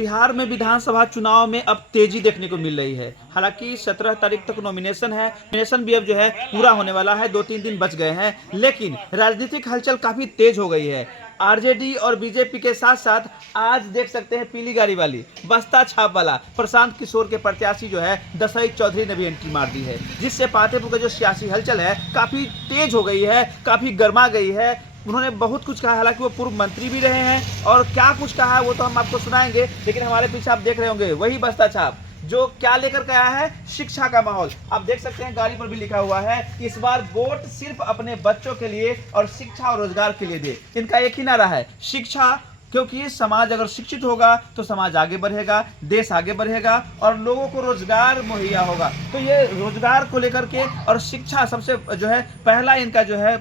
बिहार में विधानसभा चुनाव में अब तेजी देखने को मिल रही है। हालांकि 17 तारीख तक नॉमिनेशन है। नॉमिनेशन भी अब जो है पूरा होने वाला है, 2-3 दिन बच गए हैं, लेकिन राजनीतिक हलचल काफी तेज हो गई है। आरजेडी और बीजेपी के साथ साथ आज देख सकते हैं पीली गाड़ी वाली बस्ता छाप वाला प्रशांत किशोर के प्रत्याशी जो है दसाई चौधरी ने भी एंट्री मार दी है, जिससे पातेपुर का जो सियासी हलचल है काफी तेज हो गई है, काफी गर्मा गई है। उन्होंने बहुत कुछ कहा, हालांकि वो पूर्व मंत्री भी रहे हैं, और क्या कुछ कहा है वो तो हम आपको सुनाएंगे। लेकिन हमारे पीछे आप देख रहे होंगे वही बस्ता छाप जो क्या लेकर के आया है, शिक्षा का माहौल। आप देख सकते हैं गाड़ी पर भी लिखा हुआ है, इस बार वोट सिर्फ अपने बच्चों के लिए और शिक्षा और रोजगार के लिए दे। इनका एक ही नारा है, शिक्षा, क्योंकि समाज अगर शिक्षित होगा तो समाज आगे बढ़ेगा, देश आगे बढ़ेगा और लोगों को रोजगार मुहैया होगा। तो ये रोजगार को लेकर के और शिक्षा सबसे जो है पहला इनका जो है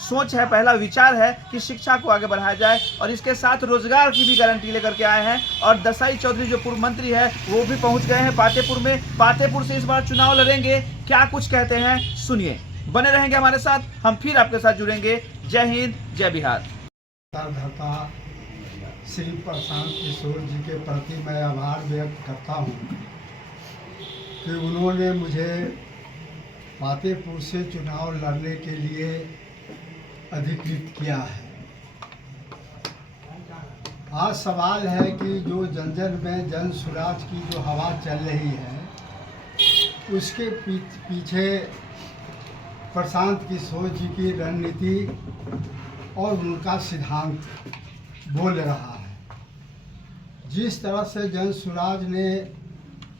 सोच है, पहला विचार है कि शिक्षा को आगे बढ़ाया जाए, और इसके साथ रोजगार की भी गारंटी लेकर के आए हैं। और दसाई चौधरी जो पूर्व मंत्री है वो भी पहुंच गए हैं पातेपुर में। पातेपुर से इस बार चुनाव लड़ेंगे, क्या कुछ कहते हैं सुनिए। बने रहेंगे हमारे साथ, हम फिर आपके साथ जुड़ेंगे। जय हिंद, जय बिहार। श्री प्रशांत किशोर जी के प्रति मैं आभार व्यक्त करता हूँ कि उन्होंने मुझे पातेपुर से चुनाव लड़ने के लिए अधिकृत किया है। आज सवाल है कि जो जन जन में जन स्वराज की जो हवा चल रही है उसके पीछे प्रशांत किशोर जी की रणनीति और उनका सिद्धांत बोल रहा है। जिस तरह से जन स्वराज ने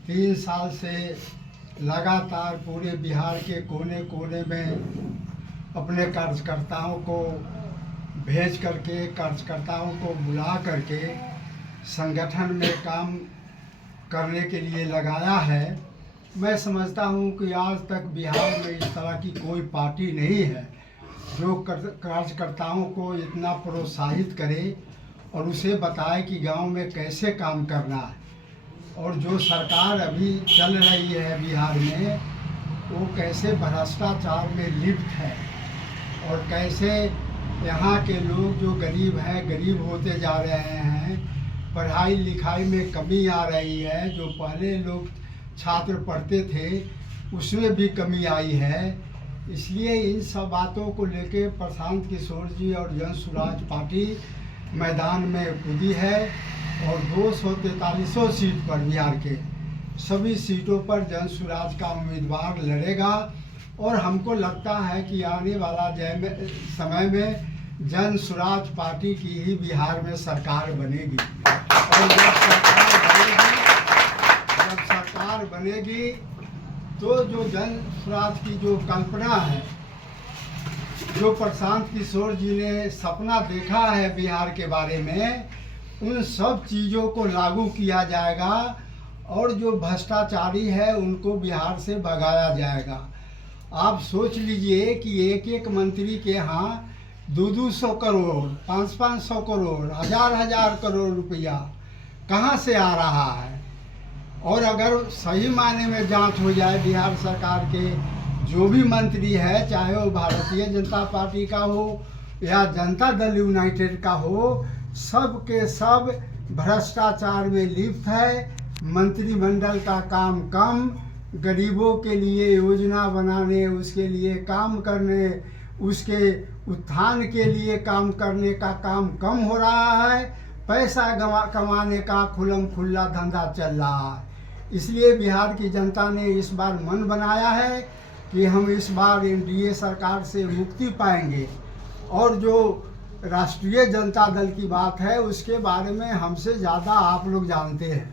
3 साल से लगातार पूरे बिहार के कोने कोने में अपने कार्यकर्ताओं को भेज करके, कार्यकर्ताओं को बुला करके संगठन में काम करने के लिए लगाया है, मैं समझता हूं कि आज तक बिहार में इस तरह की कोई पार्टी नहीं है जो कार्यकर्ताओं को इतना प्रोत्साहित करे और उसे बताए कि गांव में कैसे काम करना है। और जो सरकार अभी चल रही है बिहार में वो कैसे भ्रष्टाचार में लिप्त है और कैसे यहाँ के लोग जो गरीब हैं गरीब होते जा रहे हैं, पढ़ाई लिखाई में कमी आ रही है, जो पहले लोग छात्र पढ़ते थे उसमें भी कमी आई है। इसलिए इन सब बातों को लेके प्रशांत किशोर जी और जन स्वराज पार्टी मैदान में कूदी है और 243 सीट पर बिहार के सभी सीटों पर जन स्वराज का उम्मीदवार लड़ेगा। और हमको लगता है कि आने वाला समय में जन स्वराज पार्टी की ही बिहार में सरकार बनेगी। और जब सरकार बनेगी तो जो जन स्वराज की जो कल्पना है, जो प्रशांत किशोर जी ने सपना देखा है बिहार के बारे में, उन सब चीज़ों को लागू किया जाएगा और जो भ्रष्टाचारी है उनको बिहार से भगाया जाएगा। आप सोच लीजिए कि एक एक मंत्री के यहाँ 200 करोड़, 500 करोड़, 1000 करोड़ रुपया कहाँ से आ रहा है। और अगर सही मायने में जांच हो जाए बिहार सरकार के जो भी मंत्री है, चाहे वो भारतीय जनता पार्टी का हो या जनता दल यूनाइटेड का हो, सब के सब भ्रष्टाचार में लिप्त है। मंत्रिमंडल का काम कम, गरीबों के लिए योजना बनाने, उसके लिए काम करने, उसके उत्थान के लिए काम करने का काम कम हो रहा है। पैसा कमाने का खुल्लम खुल्ला धंधा चल रहा है। इसलिए बिहार की जनता ने इस बार मन बनाया है कि हम इस बार एनडीए सरकार से मुक्ति पाएंगे। और जो राष्ट्रीय जनता दल की बात है उसके बारे में हमसे ज़्यादा आप लोग जानते हैं।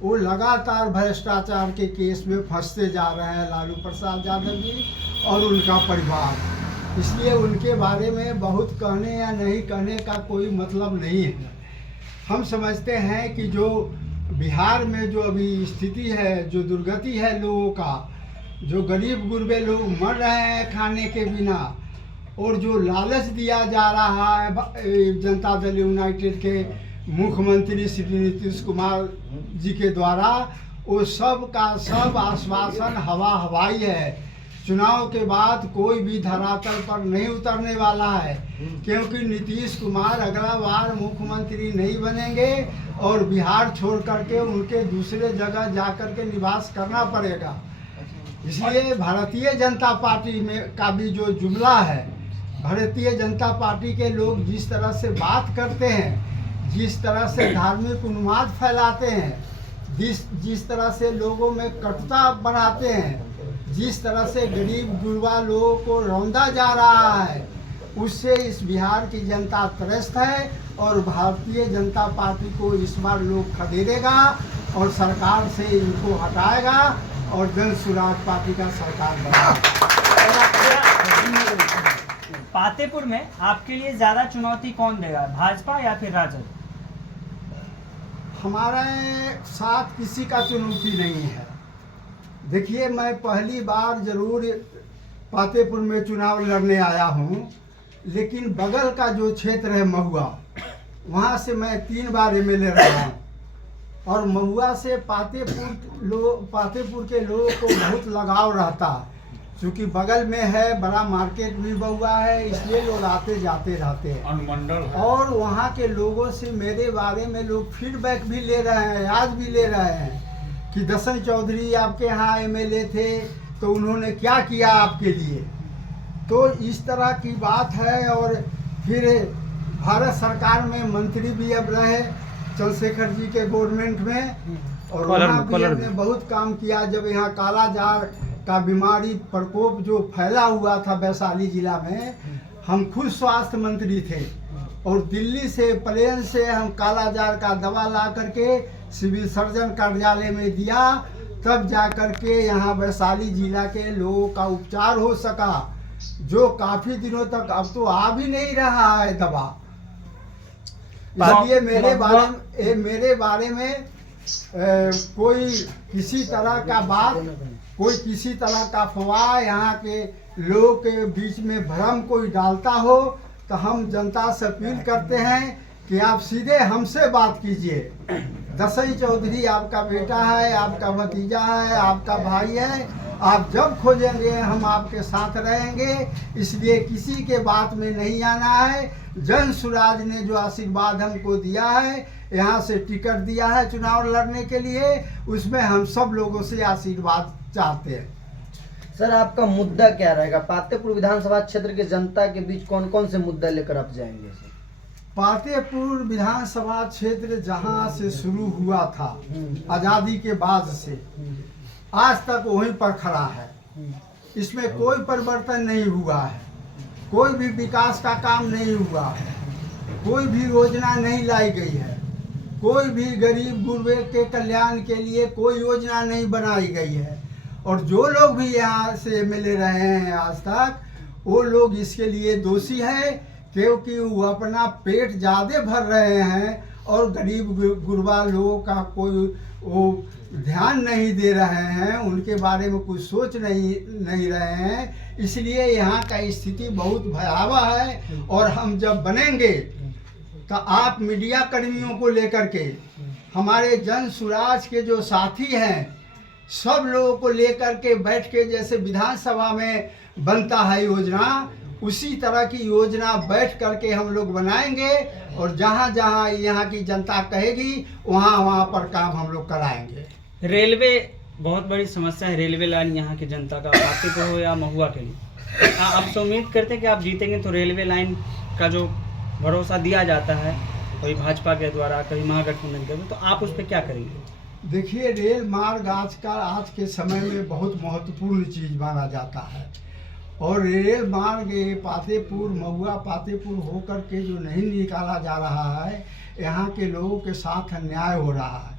वो लगातार भ्रष्टाचार के केस में फंसते जा रहे हैं, लालू प्रसाद यादव जी और उनका परिवार। इसलिए उनके बारे में बहुत कहने या नहीं कहने का कोई मतलब नहीं है। हम समझते हैं कि जो बिहार में जो अभी स्थिति है, जो दुर्गति है लोगों का, जो गरीब गुरबे लोग मर रहे हैं खाने के बिना, और जो लालच दिया जा रहा है जनता दल यूनाइटेड के मुख्यमंत्री श्री नीतीश कुमार जी के द्वारा, वो सब का सब आश्वासन हवाई है। चुनाव के बाद कोई भी धरातल पर नहीं उतरने वाला है, क्योंकि नीतीश कुमार अगला बार मुख्यमंत्री नहीं बनेंगे और बिहार छोड़ करके उनके दूसरे जगह जा कर के निवास करना पड़ेगा। इसलिए भारतीय जनता पार्टी में का भी जो जुमला है, भारतीय जनता पार्टी के लोग जिस तरह से बात करते हैं, जिस तरह से धार्मिक उन्माद फैलाते हैं, जिस तरह से लोगों में कटुता बढ़ाते हैं, जिस तरह से गरीब गुरबा लोगों को रौंदा जा रहा है, उससे इस बिहार की जनता त्रस्त है और भारतीय जनता पार्टी को इस बार लोग खदेड़ेगा और सरकार से इनको हटाएगा और जन सुराज पार्टी का सरकार बनाएगा। पातेपुर में आपके लिए ज्यादा चुनौती कौन देगा, भाजपा या फिर राजद? हमारे साथ किसी का चुनौती नहीं है। देखिए, मैं पहली बार जरूर पातेपुर में चुनाव लड़ने आया हूँ, लेकिन बगल का जो क्षेत्र है महुआ, वहाँ से मैं 3 बार एमएलए रहा हूँ और महुआ से पातेपुर के लोगों को बहुत लगाव रहता है, क्योंकि बगल में है, बड़ा मार्केट भी महुआ है, इसलिए लोग आते जाते रहते हैं। अनुमंडल और वहाँ के लोगों से मेरे बारे में लोग फीडबैक भी ले रहे हैं, आज भी ले रहे हैं कि दसई चौधरी आपके यहाँ एमएलए थे तो उन्होंने क्या किया आपके लिए। तो इस तरह की बात है। और फिर भारत सरकार में मंत्री भी अब रहे चंद्रशेखर जी के गवर्नमेंट में, और वहाँ भी हमने बहुत काम किया। जब यहाँ काला जार का बीमारी प्रकोप जो फैला हुआ था वैशाली जिला में, हम खुद स्वास्थ्य मंत्री थे और दिल्ली से प्लेन से हम काला जार का दवा ला करके सिविल सर्जन कार्यालय में दिया, तब जा कर के यहाँ वैशाली जिला के लोगों का उपचार हो सका, जो काफी दिनों तक अब तो आ भी नहीं रहा है दवा। इसलिए मेरे बारे में कोई किसी तरह का बात, कोई किसी तरह का अफवाह यहाँ के लोगों के बीच में भ्रम कोई डालता हो तो हम जनता से अपील करते हैं कि आप सीधे हमसे बात कीजिए। दसई चौधरी आपका बेटा है, आपका भतीजा है, आपका भाई है, आप जब खोजेंगे हम आपके साथ रहेंगे। इसलिए किसी के बात में नहीं आना है। जन सुराज ने जो आशीर्वाद हमको दिया है, यहाँ से टिकट दिया है चुनाव लड़ने के लिए, उसमें हम सब लोगों से आशीर्वाद चाहते हैं। सर, आपका मुद्दा क्या रहेगा? पातेपुर विधानसभा क्षेत्र के जनता के बीच कौन कौन से मुद्दा लेकर आप जाएंगे? पातेपुर विधानसभा क्षेत्र जहाँ से शुरू हुआ था आज़ादी के बाद से आज तक वहीं पर खड़ा है। इसमें कोई परिवर्तन नहीं हुआ है, कोई भी विकास का काम नहीं हुआ है, कोई भी योजना नहीं लाई गई है, कोई भी गरीब गुरबे के कल्याण के लिए कोई योजना नहीं बनाई गई है। और जो लोग भी यहाँ से एमएलए रहे हैं आज तक, वो लोग इसके लिए दोषी है, क्योंकि वो अपना पेट ज़्यादा भर रहे हैं और गरीब गुरबा लोगों का कोई वो ध्यान नहीं दे रहे हैं, उनके बारे में कुछ सोच नहीं रहे हैं। इसलिए यहाँ का स्थिति बहुत भयावह है। और हम जब बनेंगे तो आप मीडिया कर्मियों को लेकर के, हमारे जन सुराज के जो साथी हैं, सब लोगों को लेकर के बैठ के, जैसे विधानसभा में बनता है योजना, उसी तरह की योजना बैठ करके हम लोग बनाएंगे और जहाँ जहाँ यहाँ की जनता कहेगी वहाँ पर काम हम लोग कराएंगे। रेलवे बहुत बड़ी समस्या है, रेलवे लाइन यहाँ की जनता का, पातेपुर हो या महुआ के लिए। आप तो उम्मीद करते हैं कि आप जीतेंगे, तो रेलवे लाइन का जो भरोसा दिया जाता है कोई भाजपा के द्वारा, कभी महागठबंधन के द्वारा, तो आप उस पर क्या करेंगे? देखिए, रेल मार्ग आज के समय में बहुत महत्वपूर्ण चीज़ माना जाता है और रेल मार्ग पातेपुर महुआ पातेपुर होकर के जो नहीं निकाला जा रहा है, यहाँ के लोगों के साथ अन्याय हो रहा है।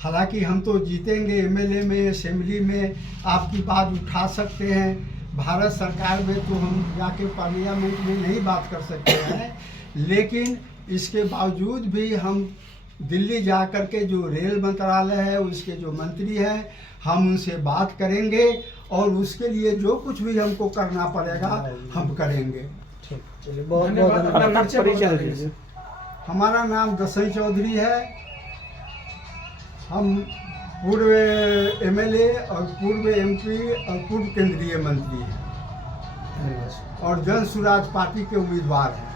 हालांकि हम तो जीतेंगे, एमएलए में, असेंबली में आपकी बात उठा सकते हैं, भारत सरकार में तो हम जाके पार्लियामेंट में नहीं बात कर सकते हैं, लेकिन इसके बावजूद भी हम दिल्ली जा कर के जो रेल मंत्रालय है उसके जो मंत्री हैं, हम उनसे बात करेंगे और उसके लिए जो कुछ भी हमको करना पड़ेगा हम करेंगे। चलिए, बहुत बहुत धन्यवाद। हमारा नाम दसई चौधरी है। हम पूर्व एमएलए और पूर्व एमपी और पूर्व केंद्रीय मंत्री हैं और जन सुराज पार्टी के उम्मीदवार हैं।